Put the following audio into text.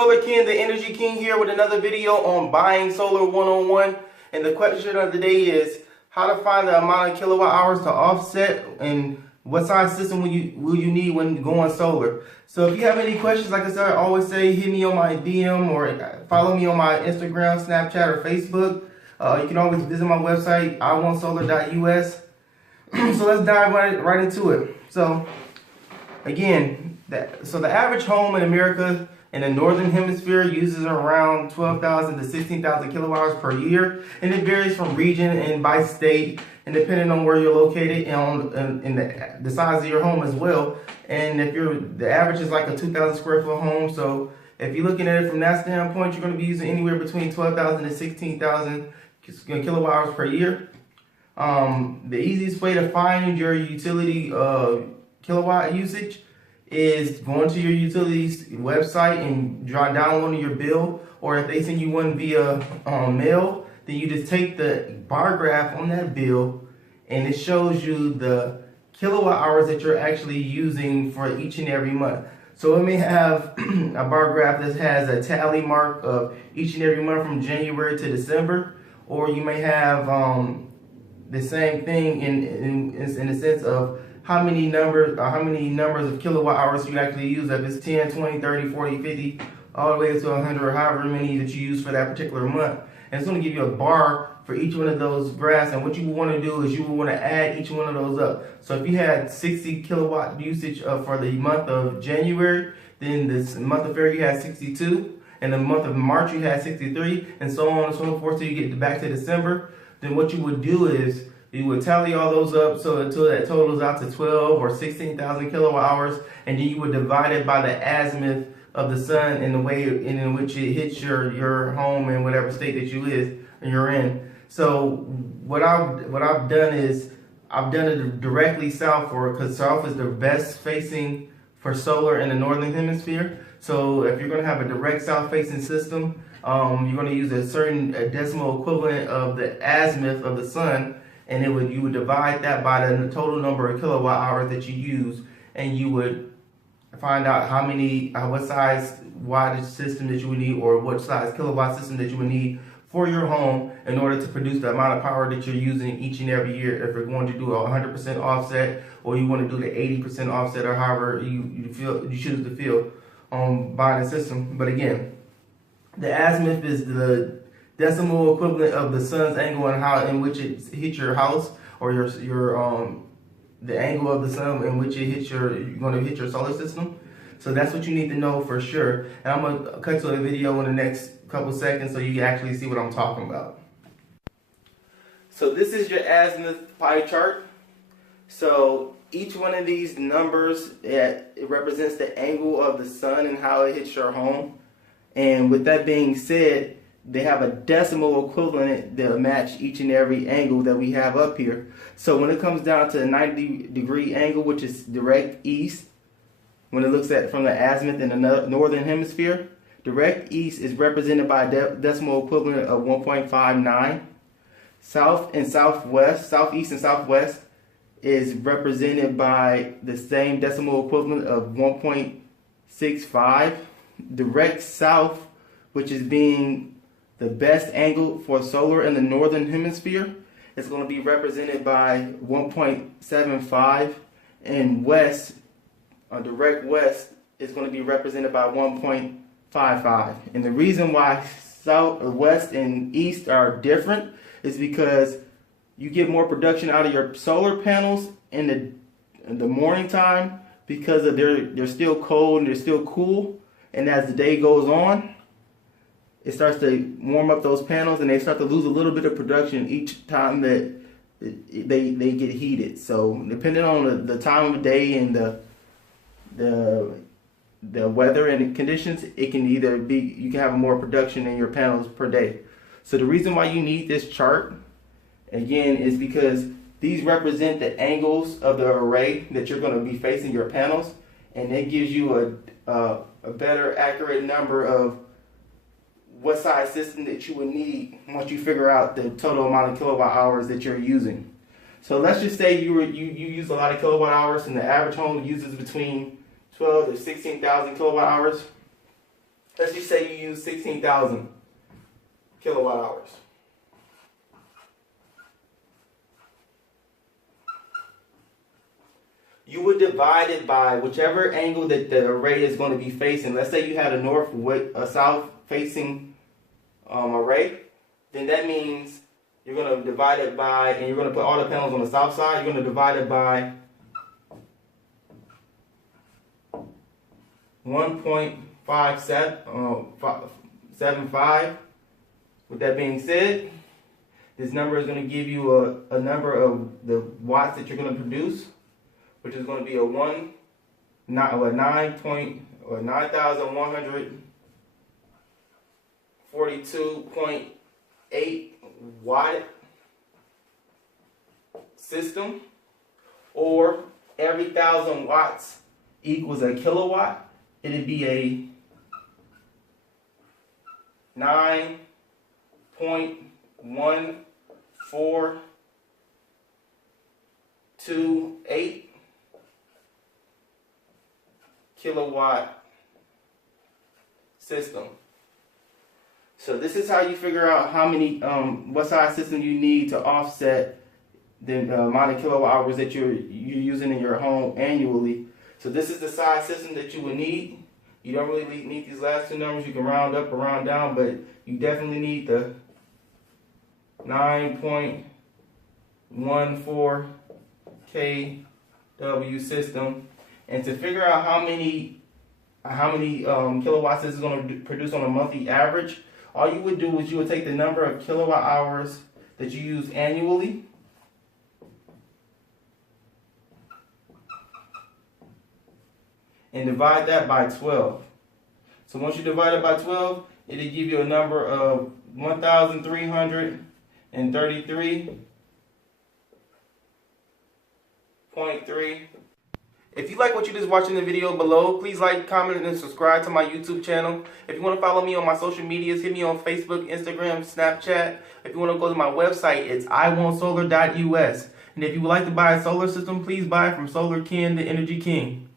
Solar King, the Energy King, here with another video on buying solar 101. And the question of the day is how to find the amount of kilowatt hours to offset and what size system will you need when going solar. So if you have any questions, like I said, I always say hit me on my DM or follow me on my Instagram, Snapchat, or Facebook. You can always visit my website, iwantsolar.us. So let's dive right into it. So again, the average home in America in the northern hemisphere uses around 12,000 to 16,000 kilowatt hours per year, and it varies from region and by state, and depending on where you're located and the size of your home as well. And if the average is like a 2,000 square foot home, so if you're looking at it from that standpoint, you're going to be using anywhere between 12,000 to 16,000 kilowatt hours per year. The easiest way to find your utility kilowatt usage is going to your utility's website and downloading your bill, or if they send you one via mail, then you just take the bar graph on that bill and it shows you the kilowatt hours that you're actually using for each and every month. So it may have a bar graph that has a tally mark of each and every month from January to December, or you may have the same thing in the sense of how many numbers of kilowatt hours you actually use, if it's 10, 20, 30, 40, 50, all the way to 100, or however many that you use for that particular month. And it's going to give you a bar for each one of those graphs, and what you want to do is you will want to add each one of those up. So if you had 60 kilowatt usage for the month of January, then this month of February you had 62, and the month of March you had 63, and so on and so forth till you get back to December. Then what you would do is you would tally all those up so until that totals out to 12 or 16,000 kilowatt hours, and then you would divide it by the azimuth of the sun and the way in which it hits your home in whatever state that you're in. So what I've done is I've done it directly south because south is the best facing for solar in the northern hemisphere. So if you're going to have a direct south facing system, you're going to use a certain decimal equivalent of the azimuth of the sun, and you would divide that by the total number of kilowatt hours that you use, and you would find out what size wattage system that you would need, or what size kilowatt system that you would need for your home in order to produce the amount of power that you're using each and every year. If you're going to do a 100% offset, or you want to do the 80% offset, or however you choose to feel on buying a system. But again, the azimuth is the decimal equivalent of the sun's angle and how in which it hits your house, or the angle of the sun in which you're going to hit your solar system. So that's what you need to know for sure. And I'm going to cut to a video in the next couple seconds so you can actually see what I'm talking about. So this is your azimuth pie chart. So each one of these numbers, it represents the angle of the sun and how it hits your home. And with that being said, they have a decimal equivalent that match each and every angle that we have up here. So when it comes down to the 90-degree angle, which is direct east, when it looks at from the azimuth in the northern hemisphere, direct east is represented by a decimal equivalent of 1.59. South and southwest, southeast and southwest is represented by the same decimal equivalent of 1.65. Direct south, which is being the best angle for solar in the northern hemisphere, is going to be represented by 1.75, and west, direct west, is going to be represented by 1.55. And the reason why south, west, and east are different is because you get more production out of your solar panels in the morning time, because of they're still cold and they're still cool, and as the day goes on, it starts to warm up those panels, and they start to lose a little bit of production each time that they get heated. So depending on the time of day and the weather and the conditions, it can either be, you can have more production in your panels per day. So the reason why you need this chart, again, is because these represent the angles of the array that you're going to be facing your panels, and it gives you a better accurate number of what size system that you would need once you figure out the total amount of kilowatt hours that you're using. So let's just say you use a lot of kilowatt hours, and the average home uses between 12 to 16,000 kilowatt hours. let's just say you use 16,000 kilowatt hours. You would divide it by whichever angle that the array is going to be facing. Let's say you had a south facing array, then that means you're going to divide it by, and you're going to put all the panels on the south side, you're going to divide it by 1.75. With that being said, this number is going to give you a number of the watts that you're going to produce, which is going to be a 9,142.8 watt system, or every 1,000 watts equals a kilowatt. It'd be a 9.1428 kilowatt system. So this is how you figure out how many, what size system you need to offset the amount of kilowatt hours that you're using in your home annually. So this is the size system that you would need. You don't really need these last two numbers. You can round up or round down, but you definitely need the 9.14 kW system. And to figure out how many kilowatts this is going to produce on a monthly average, all you would do is you would take the number of kilowatt hours that you use annually, and divide that by 12. So once you divide it by 12, it'll give you a number of 1,333.3. If you like what you just watched in the video below, please like, comment, and subscribe to my YouTube channel. If you want to follow me on my social medias, hit me on Facebook, Instagram, Snapchat. If you want to go to my website, it's iwantsolar.us. And if you would like to buy a solar system, please buy it from Solar Ken, the Energy King.